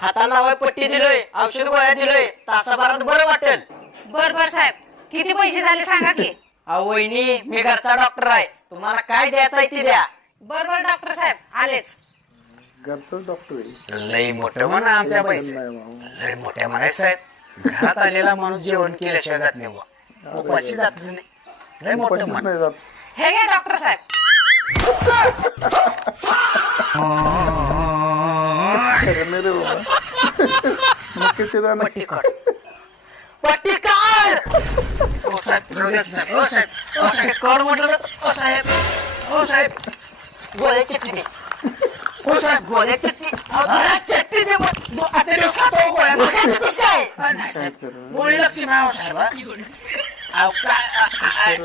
हाताला लावाय पट्टी दिलोय, औषध गोळ्या दिलोय, तासाभरात बरं वाटेल. बर बर साहेब, किती पैसे झाले सांगा की. अहो वहिनी, मी घरचा डॉक्टर आहे, तुम्हाला काय द्यायचंय ते द्या. बर बर डॉक्टर साहेब आलेच. घरचाच डॉक्टर आहे. लय मोठं म्हणा आमच्या पैसे, लय मोठ्या म्हणाय साहेब. घरात आलेला माणूस जेवण केल्याशिवाय जात नाही बुवा, उपाशी जात नाही. लय मोठं उपाशीच म्हण. नाही जात. हे घ्या डॉक्टर साहेब. खरं नाही रे बाबा. मक्याचे दाणे. पट्टी काढ, पट्टी काढ. ओ साहेब, राहू द्या साहेब. ओ साहेब, ओ साहेब, काढ म्हटलं ना. ओ साहेब, ओ साहेब, गोळ्या चट्टी दे, ओ साहेब. गोळ्या चट्टी. अरे चट्टी दे मग. आता ते खातो गोळ्या. देतेस काय? नाही साहेब, गोळी लक्ष्मी आहे हो साहेब. अहो, काय